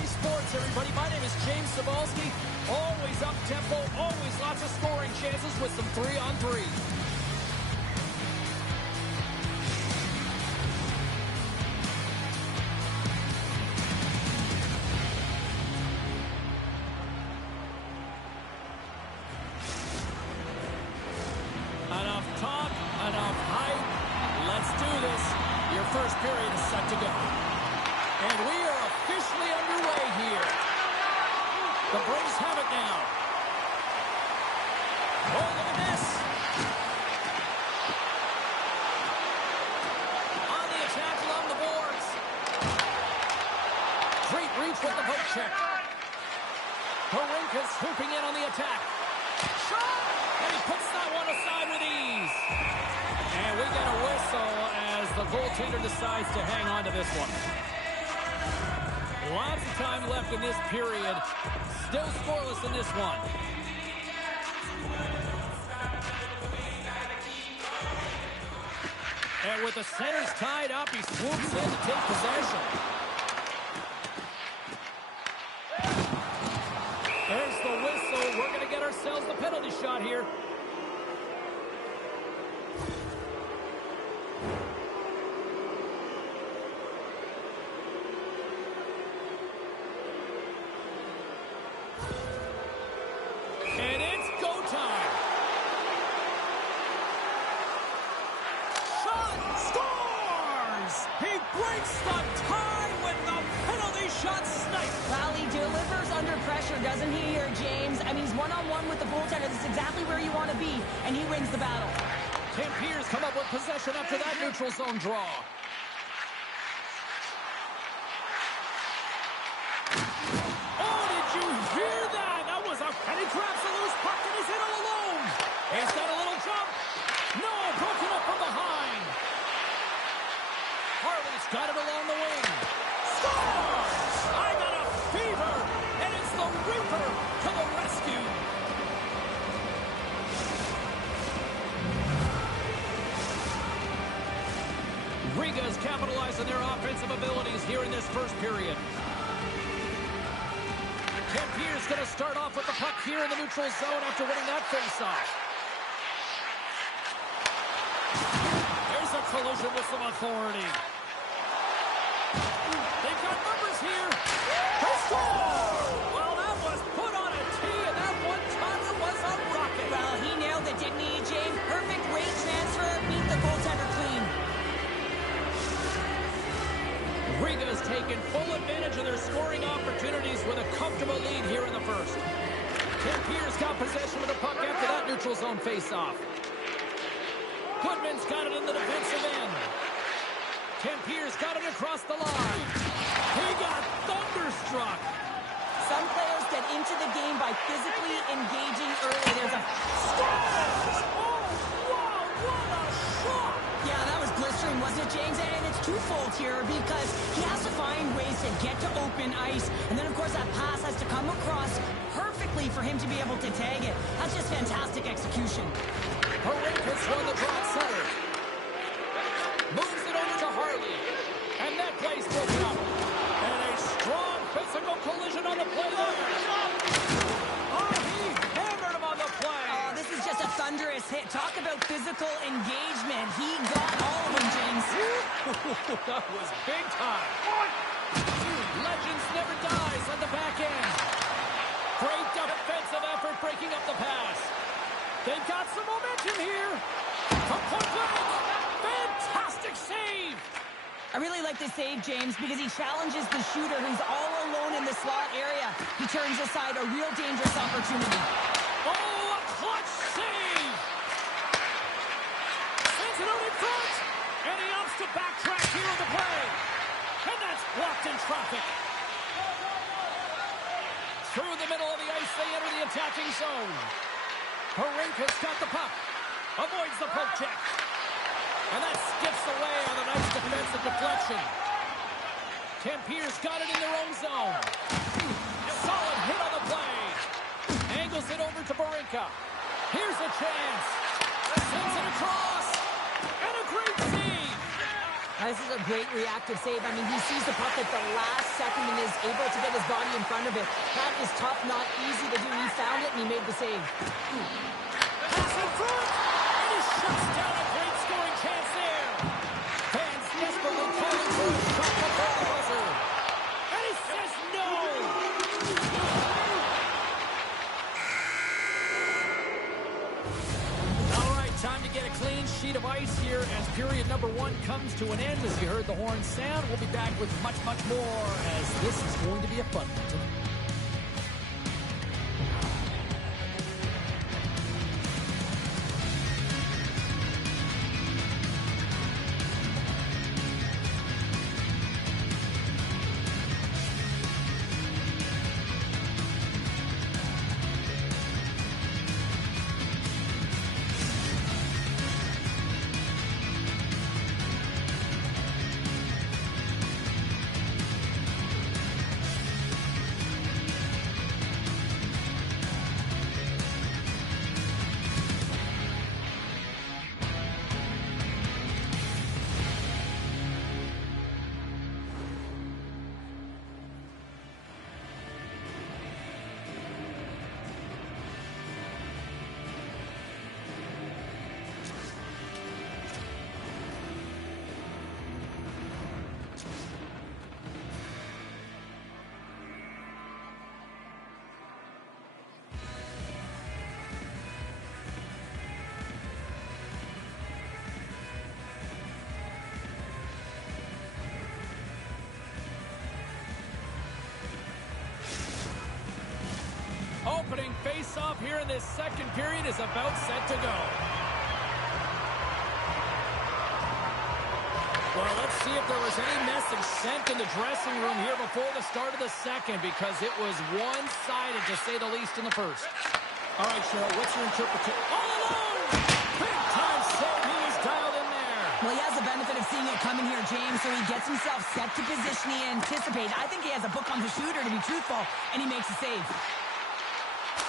EA Sports, everybody. My name is James Cebulski. Always up-tempo, always lots of scoring chances with some 3-on-3. Enough talk, enough hype. Let's do this. Your first period is set to go. And we are officially underway here. The Braves have it now. Oh, look at this. On the attack along the boards. Great reach with the poke check. Horinka swooping in on the attack. Shot! And he puts that one aside with ease. And we get a whistle as the goaltender decides to hang on to this one. Lots of time left in this period. Still scoreless in this one. And with the centers tied up, he swoops in to take possession. There's the whistle. We're going to get ourselves the penalty shot here. And it's go time. Shot scores! He breaks the tie with the penalty shot snipe. Well, he delivers under pressure, doesn't he, here, James? I mean, he's one-on-one with the goaltender. This is exactly where you want to be, and he wins the battle. Tim Pierce come up with possession after that neutral zone draw. Oh, did you hear that? That was and he grabs the loose puck and he's in all alone. He's got a little jump. No, broken up from behind. Harley's got it along the wing. Scores! I got a fever, and it's the Reaper to the rescue. Riga's capitalizing their offensive abilities here in this first period. Ken Pierce going to start off with the puck here in the neutral zone after winning that faceoff. There's a collision with some authority. They've got numbers here. They score! Well, that was put on a tee, and that one-timer was a rocket. Well, he nailed it, didn't he, James? Perfect weight transfer, beat the goaltender clean. Riga's taken full advantage of their scoring opportunities with a comfortable lead here in the first. Ken Pierce got possession of the puck after that neutral zone faceoff. Goodman's got it in the defensive end. Ken Pierce got it across the line. He got thunderstruck. Some players get into the game by physically engaging early. There's a Scores! Oh, wow, what a shot! Yeah, that was blistering, wasn't it, James? And it's twofold here because he has to find ways to get to open ice. And then, of course, that pass has to come across perfectly for him to be able to tag it. That's just fantastic execution. Horinka's won the draw at center. Moves it over to Harley. And that play's broken up. And a strong physical collision on the play there. Oh, he hammered him on the play. Oh, this is just a thunderous hit. Talk about physical engagement. He got all of them, James. That was big time. Legends never dies on the back end. Great defensive effort breaking up the pass. They've got some momentum here. From point blank. Fantastic save. I really like this save, James, because he challenges the shooter who's all alone in the slot area. He turns aside a real dangerous opportunity. Oh, a clutch save. Sends it out in front. And he opts to backtrack here on the play. And that's blocked in traffic. Through the middle of the ice, they enter the attacking zone. Horinka's got the puck. Avoids the poke check. And that skips away on a nice defensive deflection. Ken Pierce got it in their own zone. Solid hit on the play. Angles it over to Horinka. Here's a chance. Sends it across. And a great save. This is a great reactive save. I mean, he sees the puck at the last second and is able to get his body in front of it. That is tough, not easy to do. He found it, and he made the save. Pass in front, and he shuts down a great scoring chance there. Fans desperately calling for a shot before the buzzer. And he says no! All right, time to get a clean sheet of ice here as period number 1 comes to an end. As you heard the horn sound, we'll be back with much, much more as this is going to be a fun one tonight. Opening face-off here in this second period is about set to go. Well, let's see if there was any message sent in the dressing room here before the start of the second, because it was one-sided, to say the least, in the first. All right, Chell, what's your interpretation? All alone! Big-time save. He was dialed in there. Well, he has the benefit of seeing it coming here, James, so he gets himself set to position he anticipates. I think he has a book on the shooter, to be truthful, and he makes a save.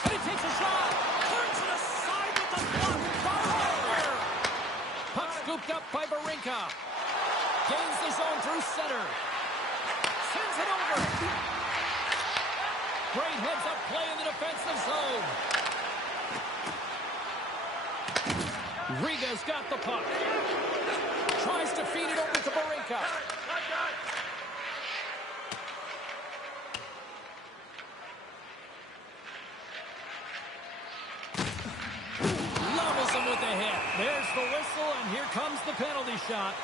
And he takes a shot. Turns it aside with the block. Fire! Puck scooped up by Barinka. Gains the zone through center. Sends it over. Great heads-up play in the defensive zone. Riga's got the puck. Tries to feed it over to Barinka. Levels him with the hit. There's the whistle, and here comes the penalty shot.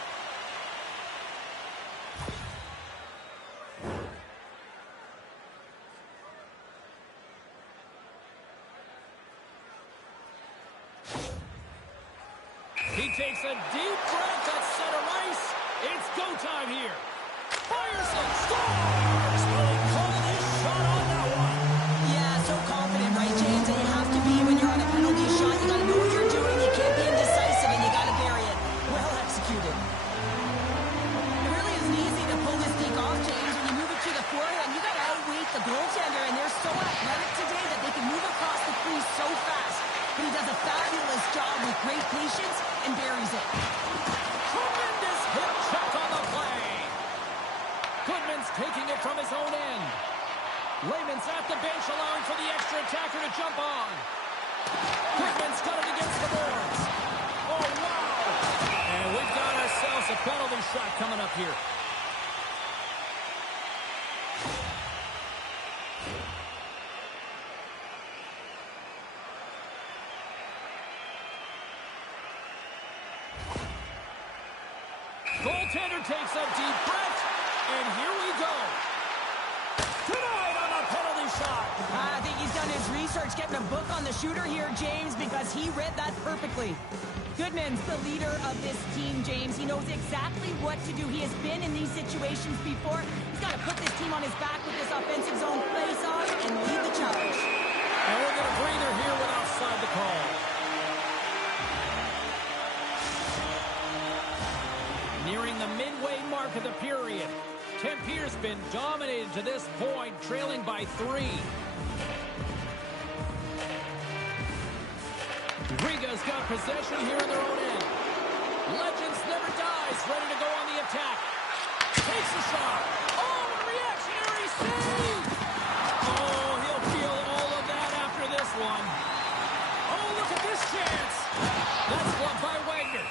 He takes a deep breath at center ice. It's go time here. Fires it. Scores! Will he call this shot on that one? Yeah, so confident, right, James? And you have to be when you're on a penalty shot. You got to know what you're doing. You can't be indecisive, and you got to bury it. Well executed. It really isn't easy to pull this deke off, James. When you move it to the forehand, you got to outweight the goaltender, and they're so athletic today that they can move across the crease so fast. But he does a fabulous job with great patience and buries it. Tremendous hip check on the play. Goodman's taking it from his own end. Lehman's at the bench, allowing for the extra attacker to jump on. Goodman's got it against the boards. Oh, wow. And we've got ourselves a penalty shot coming up here. Goaltender takes a deep breath, and here we go. Denied on a penalty shot. I think he's done his research, getting a book on the shooter here, James, because he read that perfectly. Goodman's the leader of this team, James. He knows exactly what to do. He has been in these situations before. He's got to put this team on his back with this offensive zone face-off and lead the charge. And we'll get a breather here with offside the call. Nearing the midway mark of the period. Tempier's been dominated to this point, trailing by 3. Riga's got possession here in their own end. Legends never dies, ready to go on the attack. Takes a shot. Oh, a reactionary save! Oh, he'll feel all of that after this one. Oh, look at this chance. That's blocked by Wagner.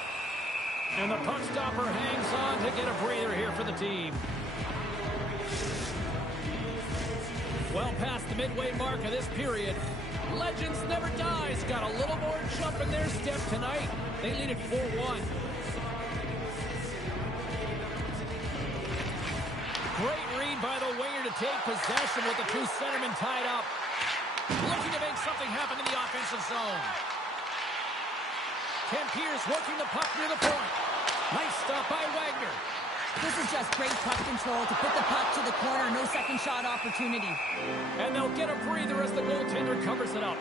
And the puck stopper hangs on to get a breather here for the team. Well past the midway mark of this period. Legends never dies. Got a little more jump in their step tonight. They lead it 4-1. Great read by the winger to take possession with the two centermen tied up. Looking to make something happen in the offensive zone. Pierce working the puck near the point. Nice stop by Wagner. This is just great puck control to put the puck to the corner. No second shot opportunity. And they'll get a breather as the goaltender covers it up.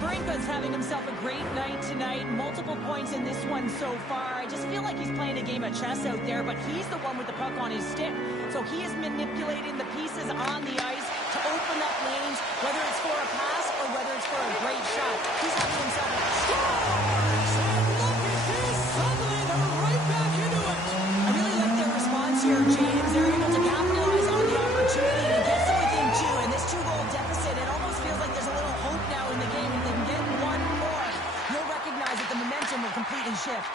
Barinka's having himself a great night tonight. Multiple points in this one so far. I just feel like he's playing a game of chess out there, but he's the one with the puck on his stick. So he is manipulating the pieces on the ice to open up lanes, whether it's for a pass or whether it's for a great shot. He's having himself a Scores! And look at this! Suddenly they're right back into it! I really like their response here, James. They're able to capitalize on the opportunity and get to within two. And this two-goal deficit, it almost feels like there's a little hope now in the game. If they can get one more, you'll recognize that the momentum will completely shift.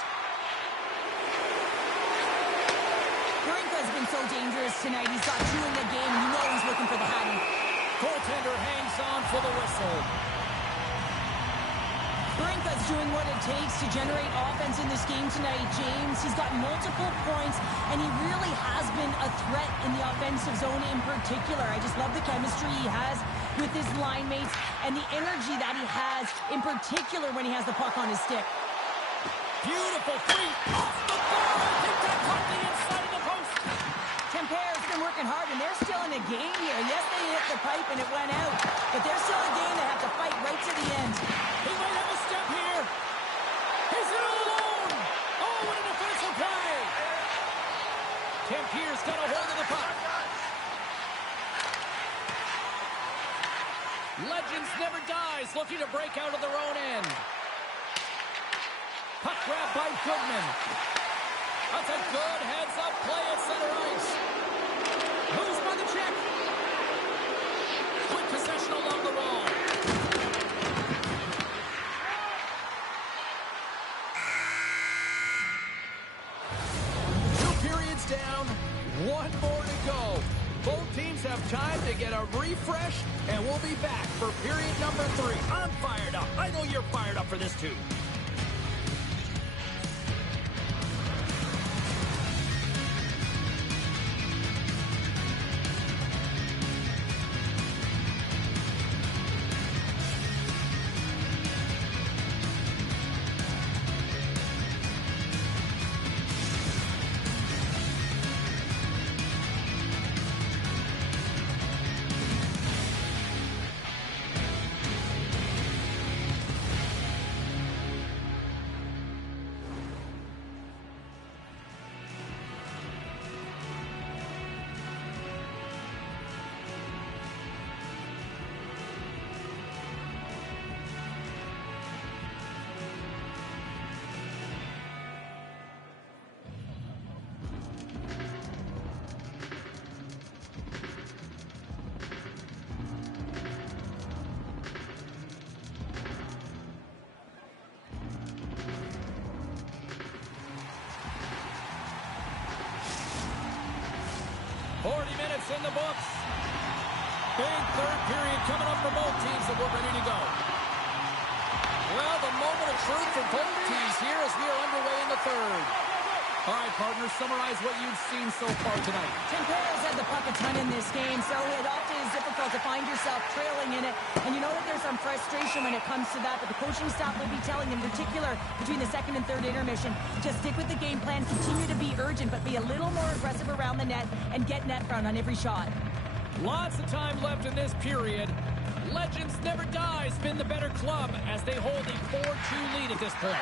Barinka's been so dangerous tonight. He's got two in the game, and you know he's looking for the hattie. Goaltender hangs on for the whistle. Barinka's doing what it takes to generate offense in this game tonight, James. He's got multiple points, and he really has been a threat in the offensive zone in particular. I just love the chemistry he has with his line mates and the energy that he has, in particular when he has the puck on his stick. Beautiful free off the bar. I think that caught the inside of the post. Tempere's been working hard, and they're still in a game here. Yes, they hit the pipe and it went out, but they're still in a game. They have to fight right to the end. He might have a step here. He's in all alone. Oh, what a defensive play. Pierce got a hold of the puck. Legends never dies, looking to break out of their own end. Puck grab by Goodman. That's a good heads-up play at center ice. Moves by the check. Quick possession along the wall. Two periods down, one more to go. Both teams have time to get a refresh, and we'll be back for period number 3. I'm fired up. I know you're fired up for this too. In the books. Big third period coming up for both teams, and we're ready to go. Well, the moment of truth for both teams here as we are underway in the third. All right, partners, summarize what you've seen so far tonight. Tempere's had the puck a ton in this game, so it often is difficult to find yourself trailing in it. And you know that there's some frustration when it comes to that, but the coaching staff will be telling, in particular, between the second and third intermission, to stick with the game plan, continue to be urgent, but be a little more aggressive around the net and get net front on every shot. Lots of time left in this period. Legends never dies, been the better club as they hold a 4-2 lead at this point.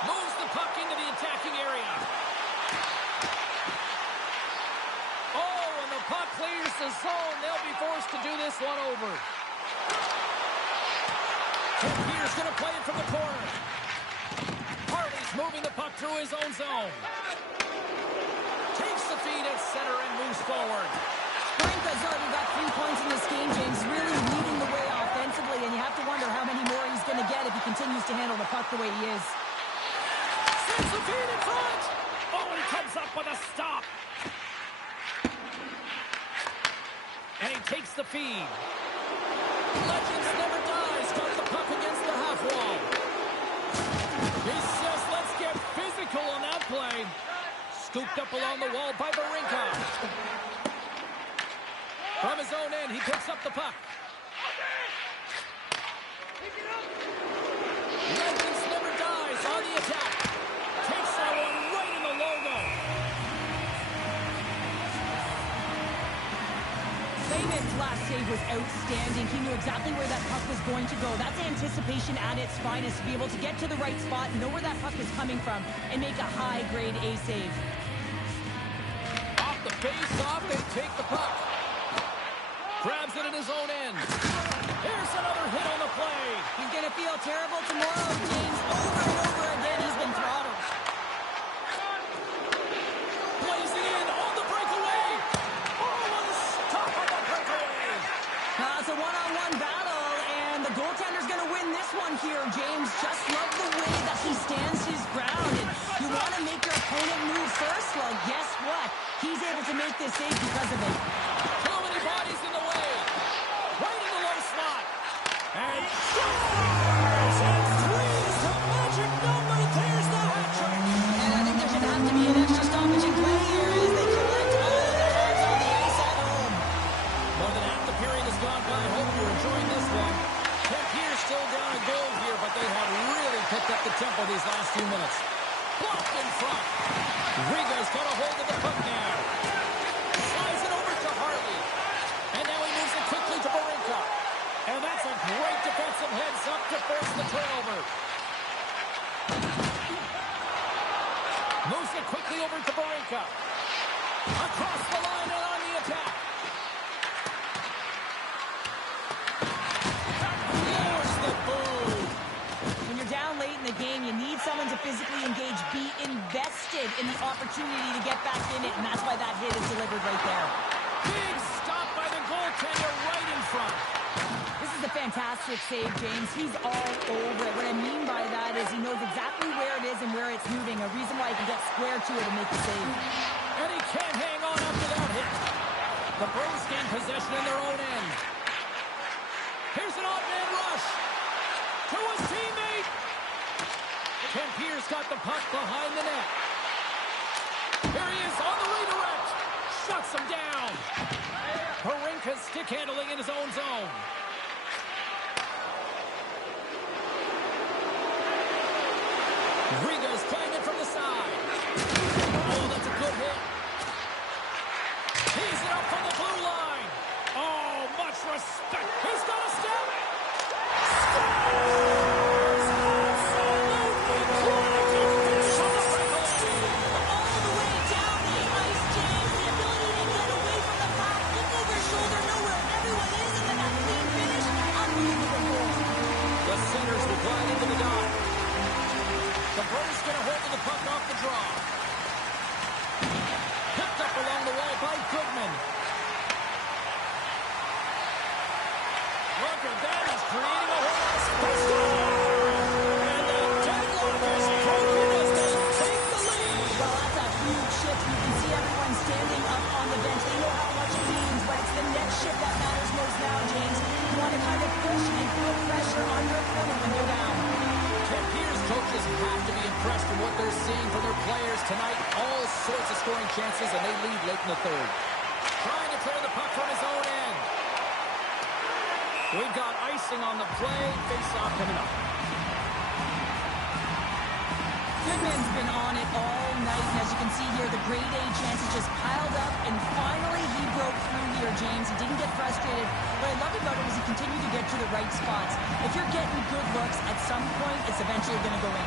Moves the puck into the attacking area. Oh, and the puck clears the zone. They'll be forced to do this one over. Pierce going to play it from the corner. He's moving the puck through his own zone. Takes the feed at center and moves forward. Brinka's already got 3 points in this game, James. Really leading the way offensively, and you have to wonder how many more he's going to get if he continues to handle the puck the way he is. Sends the feed in front. Oh, he comes up with a stop. And he takes the feed. Legends never dies. Got the puck against the half wall. He says, let's get physical on that play. Scooped up along the wall by Barinka. From his own end, he picks up the puck. Legends never dies on the attack. Takes that one right in the logo. Clayman's last save was outstanding. He knew exactly where that puck was going to go. That's anticipation at its finest, to be able to get to the right spot, know where that puck is coming from, and make a high-grade A save. Off the face-off, they take the puck. Grabs it in his own end. Here's another hit on the play. He's going to feel terrible tomorrow, James. Over and over again, he's been throttled. Blazing in on the breakaway. Oh, what a stop on the breakaway. It's a one-on-one battle, and the goaltender's going to win this one here, James. Just love the way that he stands his ground. And you want to make your opponent move first? Well, guess what? He's able to make this save because of it. Too many bodies in the way. Right in the low slot. And scores! And threes the magic number. There's the hat trick. And I think there's going to have to be an extra stoppage in play here as they collect all of the heads on the ice at home. More than half the period has gone by. Hope you're enjoying this one. Kempier's still down a goal here, but they have really picked up the tempo these last few minutes. Blocked in front. Riga's got a hold of the puck now. Slides it over to Hartley. And now he moves it quickly to Barinka. And that's a great defensive heads up to force the turnover. Moves it quickly over to Barinka. Across the line and on the attack. There's the boom. When you're down late in the game, you need someone to physically engage, be invested in the opportunity to get back in it, and that's why that hit is delivered right there. Big stop by the goaltender right in front. This is a fantastic save, James. He's all over it. What I mean by that is he knows exactly where it is and where it's moving, a reason why he can get square to it and make the save. And he can't hang on after that hit. The Bros gain possession in their own end. Here's an odd man rush to his teammate. Kempier's got the puck behind the net. Here he is on the redirect. Shuts him down. Barinka's stick handling in his own zone. Riga's playing it from the side. Oh, that's a good hit. Tees it up from the blue line. Oh, much respect. He's got a step. Scores! Absolutely crazy finish on the breakaway. All the way down the ice, James. The ability to get away from the puck, look over his shoulder, know where everyone is, and then that clean finish. Unbelievable goal. The centers will glide into the dot. The Bros get a hold of the puck off the draw. Picked up along the wall by Goodman. Look at that, he's creating a whole lot of space. And the deadlock is broken as they take the lead. Well, that's a huge shift. You can see everyone standing up on the bench. They know how much it means, but it's the next shift that matters most now, James. You want to kind of push and put pressure on your opponent when they're down. Kempier's coaches have to be impressed with what they're seeing from their players tonight. All sorts of scoring chances, and they lead late in the third. Trying to clear the puck from his own end. We've got icing on the play. Face-off coming up. Goodman's been on it all night, and as you can see here, the grade A chances just piled up, and finally he broke through here, James. He didn't get frustrated. What I loved about it was he continued to get to the right spots. If you're getting good looks, at some point, it's eventually going to go in.